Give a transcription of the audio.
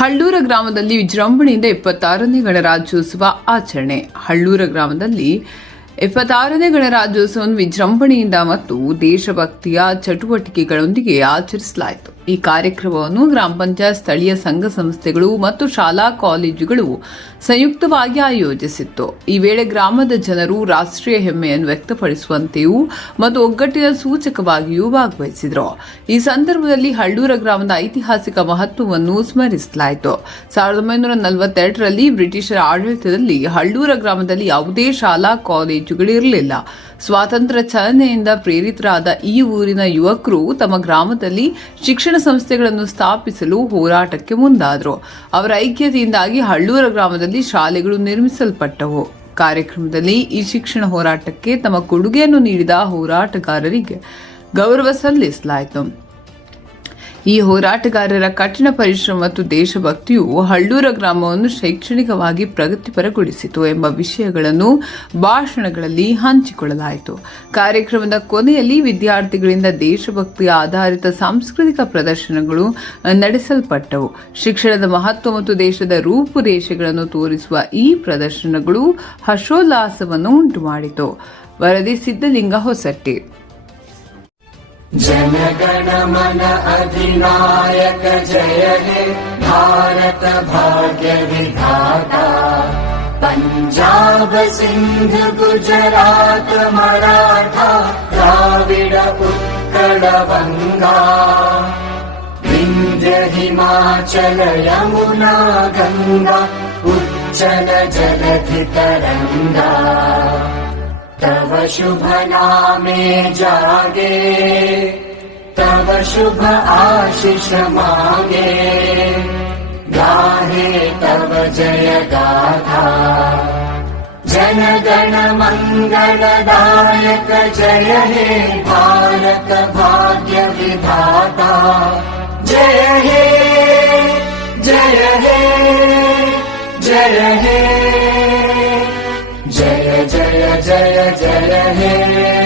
ಹಳ್ಳೂರ ಗ್ರಾಮದಲ್ಲಿ ವಿಜೃಂಭಣೆಯಿಂದ ಇಪ್ಪತ್ತಾರನೇ ಗಣರಾಜ್ಯೋತ್ಸವ ಆಚರಣೆ. ಹಳ್ಳೂರ ಗ್ರಾಮದಲ್ಲಿ ಇಪ್ಪತ್ತಾರನೇ ಗಣರಾಜ್ಯೋತ್ಸವವನ್ನು ವಿಜೃಂಭಣೆಯಿಂದ ಮತ್ತು ದೇಶಭಕ್ತಿಯ ಚಟುವಟಿಕೆಗಳೊಂದಿಗೆ ಆಚರಿಸಲಾಯಿತು. ಈ ಕಾರ್ಯಕ್ರಮವನ್ನು ಗ್ರಾಮ ಪಂಚಾಯತ್ ಸ್ಥಳೀಯ ಸಂಘ ಸಂಸ್ಥೆಗಳು ಮತ್ತು ಶಾಲಾ ಕಾಲೇಜುಗಳು ಸಂಯುಕ್ತವಾಗಿ ಆಯೋಜಿಸಿತ್ತು. ಈ ವೇಳೆ ಗ್ರಾಮದ ಜನರು ರಾಷ್ಟ್ರೀಯ ಹೆಮ್ಮೆಯನ್ನು ವ್ಯಕ್ತಪಡಿಸುವಂತೆಯೂ ಮತ್ತು ಒಗ್ಗಟ್ಟಿನ ಸೂಚಕವಾಗಿಯೂ ಭಾಗವಹಿಸಿದರು. ಈ ಸಂದರ್ಭದಲ್ಲಿ ಹಳ್ಳೂರ ಗ್ರಾಮದ ಐತಿಹಾಸಿಕ ಮಹತ್ವವನ್ನು ಸ್ಮರಿಸಲಾಯಿತು. ಸಾವಿರದ ಒಂಬೈನೂರ ನಲವತ್ತೆರಡರಲ್ಲಿ ಬ್ರಿಟಿಷರ ಆಡಳಿತದಲ್ಲಿ ಹಳ್ಳೂರ ಗ್ರಾಮದಲ್ಲಿ ಯಾವುದೇ ಶಾಲಾ ಕಾಲೇಜುಗಳಿರಲಿಲ್ಲ ಸ್ವಾತಂತ್ರ್ಯ ಚಲನೆಯಿಂದ ಪ್ರೇರಿತರಾದ ಈ ಊರಿನ ಯುವಕರು ತಮ್ಮ ಗ್ರಾಮದಲ್ಲಿ ಶಿಕ್ಷಣ ಸಂಸ್ಥೆಗಳನ್ನು ಸ್ಥಾಪಿಸಲು ಹೋರಾಟಕ್ಕೆ ಮುಂದಾದರು. ಅವರ ಐಕ್ಯತೆಯಿಂದಾಗಿ ಹಳ್ಳೂರ ಗ್ರಾಮದಲ್ಲಿ ಶಾಲೆಗಳು ನಿರ್ಮಿಸಲ್ಪಟ್ಟವು. ಕಾರ್ಯಕ್ರಮದಲ್ಲಿ ಈ ಶಿಕ್ಷಣ ಹೋರಾಟಕ್ಕೆ ತಮ್ಮ ಕೊಡುಗೆಯನ್ನು ನೀಡಿದ ಹೋರಾಟಗಾರರಿಗೆ ಗೌರವ ಸಲ್ಲಿಸಲಾಯಿತು. ಈ ಹೋರಾಟಗಾರರ ಕಠಿಣ ಪರಿಶ್ರಮ ಮತ್ತು ದೇಶಭಕ್ತಿಯು ಹಳ್ಳೂರ ಗ್ರಾಮವನ್ನು ಶೈಕ್ಷಣಿಕವಾಗಿ ಪ್ರಗತಿಪರಗೊಳಿಸಿತು ಎಂಬ ವಿಷಯಗಳನ್ನು ಭಾಷಣಗಳಲ್ಲಿ ಹಂಚಿಕೊಳ್ಳಲಾಯಿತು. ಕಾರ್ಯಕ್ರಮದ ಕೊನೆಯಲ್ಲಿ ವಿದ್ಯಾರ್ಥಿಗಳಿಂದ ದೇಶಭಕ್ತಿಯ ಆಧಾರಿತ ಸಾಂಸ್ಕೃತಿಕ ಪ್ರದರ್ಶನಗಳು ನಡೆಸಲ್ಪಟ್ಟವು. ಶಿಕ್ಷಣದ ಮಹತ್ವ ಮತ್ತು ದೇಶದ ರೂಪುರೇಷೆಗಳನ್ನು ತೋರಿಸುವ ಈ ಪ್ರದರ್ಶನಗಳು ಹರ್ಷೋಲ್ಲಾಸವನ್ನು ಉಂಟುಮಾಡಿತು. ವರದಿ ಸಿದ್ದಲಿಂಗ ಹೊಸಟ್ಟಿ. जनगण मन अधिनायक जय हे भारत भाग्य विधाता। पञ्जाब सिन्ध गुजरात मराठा द्राविड उत्कल गङ्गा विन्ध्य हिमाचल यमुना गङ्गा उच्चल जलधि तरङ्गा तव शुभ नामे जागे तव शुभ आशिष मागे। गाहे तव जय गाथा। जन गण मङ्गलदायक जय हे भारत भाग्य विधाता। जय हे जय हे जय हे जय जय जय जय हे